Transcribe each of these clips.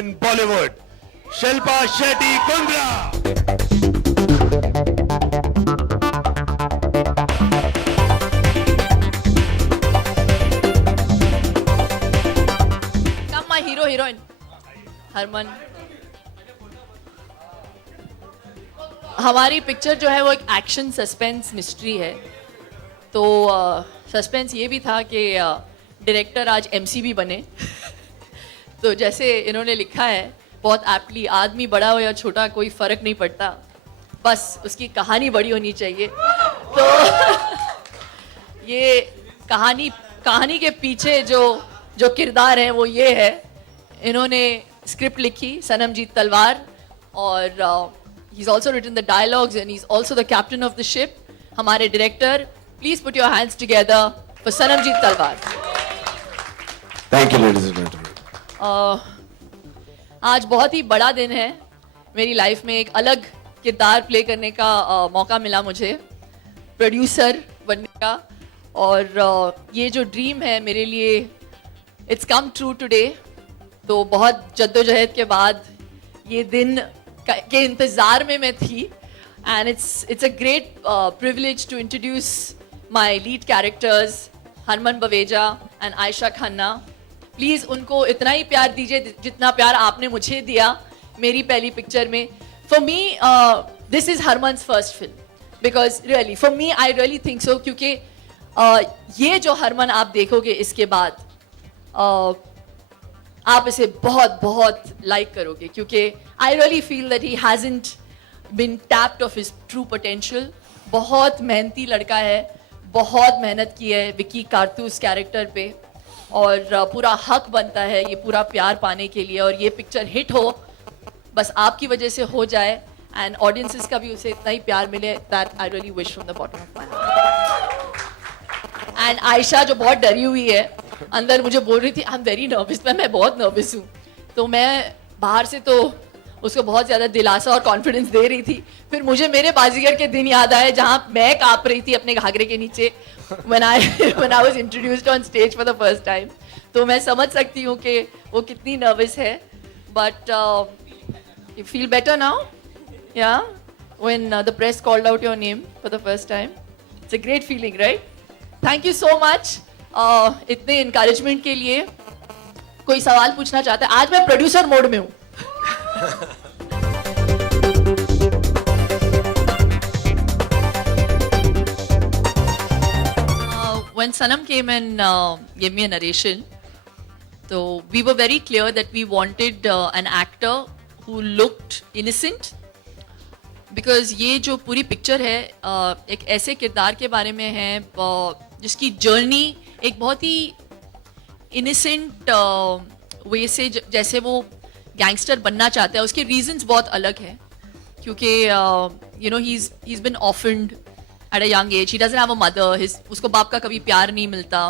in Bollywood, Shilpa Shetty Kundra. Come my hero heroine, Harman. हमारी picture जो है वो एक एक्शन सस्पेंस मिस्ट्री है. तो सस्पेंस ये भी था कि डायरेक्टर आज एमसी भी बने. तो जैसे इन्होंने लिखा है बहुत एप्टली, आदमी बड़ा हो या छोटा कोई फ़र्क नहीं पड़ता, बस उसकी कहानी बड़ी होनी चाहिए. तो ये कहानी के पीछे जो किरदार है वो ये है. इन्होंने स्क्रिप्ट लिखी सनमजीत तलवार, और he's also written the dialogues and he's also the captain of the ship. हमारे director, please put your hands together for Sanamjeet तलवार. Thank you, ladies and gentlemen. आज बहुत ही बड़ा दिन है. मेरी लाइफ में एक अलग किरदार प्ले करने का मौका मिला मुझे, प्रोड्यूसर बनने का. और ये जो ड्रीम है मेरे लिए, इट्स कम ट्रू टुडे. तो बहुत जद्दोजहद के बाद ये दिन के इंतज़ार में मैं थी. And it's a great privilege to introduce my lead characters Harman Baweja and Ayesha Khanna. Please उनको इतना ही प्यार दीजिए जितना प्यार आपने मुझे दिया मेरी पहली पिक्चर में. For me this is Harman's first film, because really for me I really think so. क्योंकि ये जो हरमन आप देखोगे इसके बाद आप इसे बहुत बहुत लाइक करोगे, क्योंकि I really feel that he hasn't been tapped of his true potential. बहुत मेहनती लड़का है, बहुत मेहनत की है विकी कारतूस कैरेक्टर पे, और पूरा हक बनता है ये पूरा प्यार पाने के लिए. और ये पिक्चर हिट हो, बस आपकी वजह से हो जाए, एंड ऑडियंसेस का भी उसे इतना ही प्यार मिले. That I really wish from the bottom of my heart. And Ayesha जो बहुत डरी हुई है, अंदर मुझे बोल रही थी आई एम वेरी नर्वस. मैं बहुत नर्वस हूँ. तो मैं बाहर से तो उसको बहुत ज़्यादा दिलासा और कॉन्फिडेंस दे रही थी. फिर मुझे मेरे बाजीगर के दिन याद आए जहाँ मैं काँप रही थी अपने घाघरे के नीचे when I was introduced on stage for the first time. तो मैं समझ सकती हूँ कि वो कितनी नर्वस है. But you feel better now? Yeah? When the press called out your name for the first time. It's a great feeling, right? Thank you so much. इतने encouragement के लिए. कोई सवाल पूछना चाहता है? आज मैं प्रोड्यूसर मोड में हूँ. When Sanam came and gave me a narration, so we were very clear that we wanted an actor who looked innocent, because ये जो पूरी पिक्चर है एक ऐसे किरदार के बारे में है जिसकी जर्नी एक बहुत ही इनिसेंट वे से, जैसे वो गैंगस्टर बनना चाहता है, उसके रीजंस बहुत अलग हैं. क्योंकि you know he is been offend at a young age. He doesn't have a mother. उसको बाप का कभी प्यार नहीं मिलता.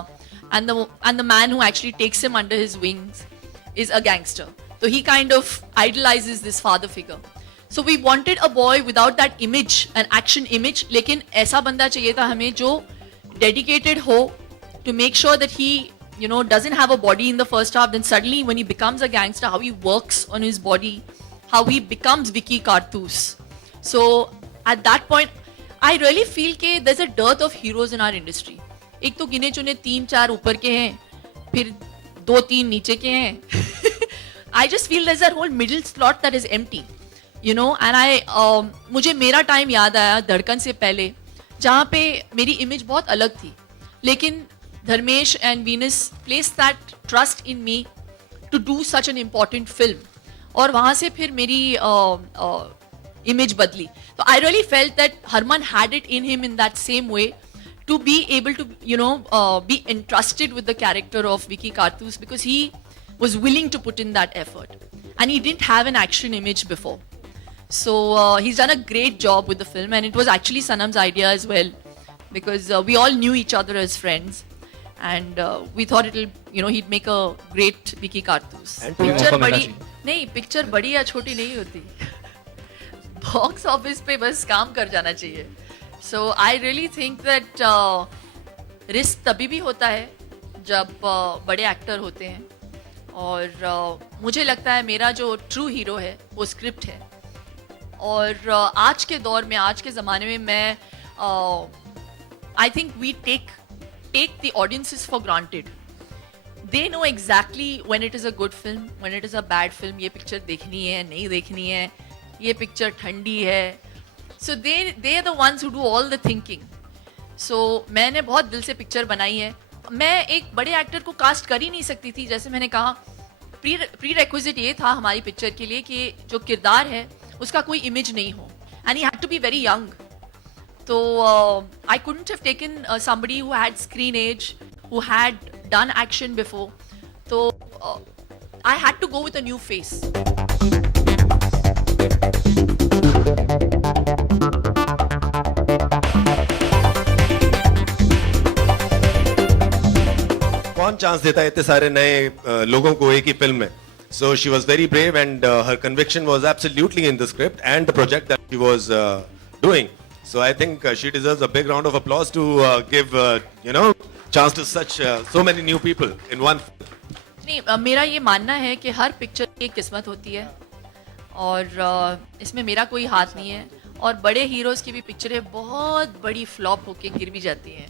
And the man who actually takes him under his wings is a gangster. So he kind of idolizes this father figure. So we wanted a boy without that image, an action image. लेकिन ऐसा बंदा चाहिए था हमें जो dedicated हो to make sure that he, you know, doesn't have a body in the first half. Then suddenly when he becomes a gangster, how he works on his body, how he becomes Vicky Karthus. So at that point, I really feel कि there's a dearth of heroes in our industry. एक तो गिने चुने 3-4 ऊपर के हैं, फिर 2-3 नीचे के हैं. I just feel there's a whole middle slot that is empty, you know. And मुझे मेरा टाइम याद आया धड़कन से पहले, जहाँ पे मेरी इमेज बहुत अलग थी, लेकिन Dharmesh and Venus placed that trust in me to do such an important film. और वहाँ से फिर मेरी image badli. So I really felt that Harman had it in him in that same way to be able to, you know, be entrusted with the character of Vicky Karthus, because he was willing to put in that effort. And he didn't have an action image before. So he's done a great job with the film, and it was actually Sanam's idea as well, because we all knew each other as friends. And we thought he'd make a great Vicky Karthus. Picture बड़ी नहीं, picture बड़ी या छोटी नहीं होती. Box office पे बस काम कर जाना चाहिए. So I really think that risk तभी भी होता है जब बड़े एक्टर होते हैं, और मुझे लगता है मेरा जो ट्रू हीरो है वो स्क्रिप्ट है. और आज के दौर में, आज के ज़माने में मैं I think we take the audiences for granted. They know exactly when it is a good film, when it is a bad film. ये पिक्चर देखनी है, नहीं देखनी है, ये पिक्चर ठंडी है. So they are the ones who do all the thinking. सो मैंने बहुत दिल से पिक्चर बनाई है. मैं एक बड़े एक्टर को कास्ट कर ही नहीं सकती थी. जैसे मैंने कहा, प्री रिक्विजिट ये था हमारी पिक्चर के लिए कि जो किरदार है उसका कोई इमेज नहीं हो, and he had to be very young. तो I couldn't have taken somebody who had screen age, who had done action before. तो I had to go with a new face. कौन चांस देता है इतने सारे नए लोगों को एक ही फिल्म में? So she was very brave and her conviction was absolutely in the script and the project that she was doing. So I think she deserves a big round of applause to give chance to such so many new people in one film. नहीं, मेरा ये मानना है कि हर picture की एक किस्मत होती है और इसमें मेरा कोई हाथ नहीं है. और बड़े हीरोज की भी पिक्चरें बहुत बड़ी फ्लॉप होके गिर भी जाती हैं.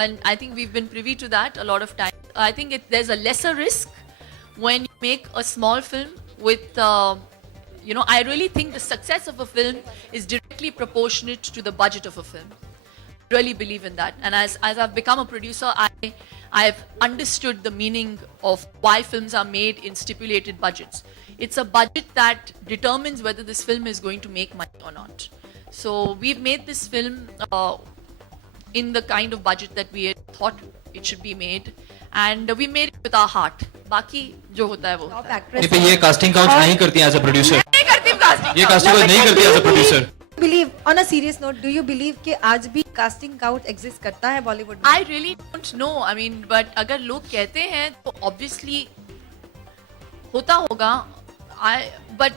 And I think we've been privy to that a lot of times. I think there's a lesser risk when you make a small film with, I really think the success of a film is directly proportionate to the budget of a film. I really believe in that. And as I've become a producer, I've understood the meaning of why films are made in stipulated budgets. It's a budget that determines whether this film is going to make money or not. So we've made this film in the kind of budget that we had thought it should be made, and we made it with our heart. बाकी जो होता है वो नहीं पे ये casting couch नहीं करती एज अ प्रोड्यूसर. नहीं करती कास्टिंग. ये कास्टिंग काउच नहीं करती as a producer. Believe on a serious note, do you believe कि आज भी casting couch exist करता है बॉलीवुड में? I really don't know. I mean, but अगर लोग कहते हैं तो obviously होता होगा. But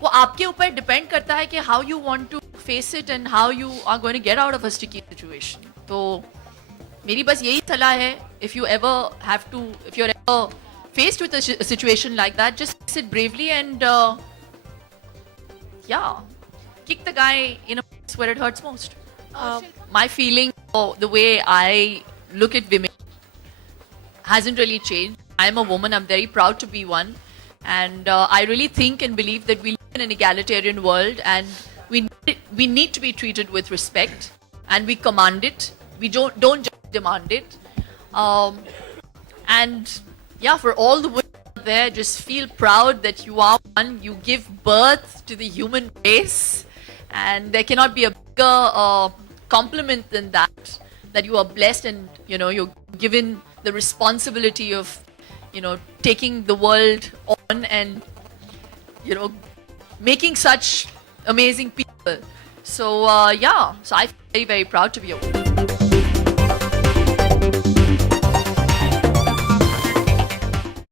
वो आपके ऊपर डिपेंड करता है कि how you want to face it and how you are going to get out of a sticky situation. तो मेरी बस यही सलाह है, if you're ever faced with a situation like that, just face it bravely and kick the guy in a place where it hurts most. My feeling, or the way I look at women hasn't really changed. I'm a woman, I'm very proud to be one, and I really think and believe that we live in an egalitarian world, and we need to be treated with respect, and we command it. We don't just demand it. And yeah, for all the women out there, just feel proud that you are one. You give birth to the human race, and there cannot be a bigger compliment than that. That you are blessed, and you're given the responsibility of taking the world on and making such amazing people. So so I feel very, very proud to be a woman.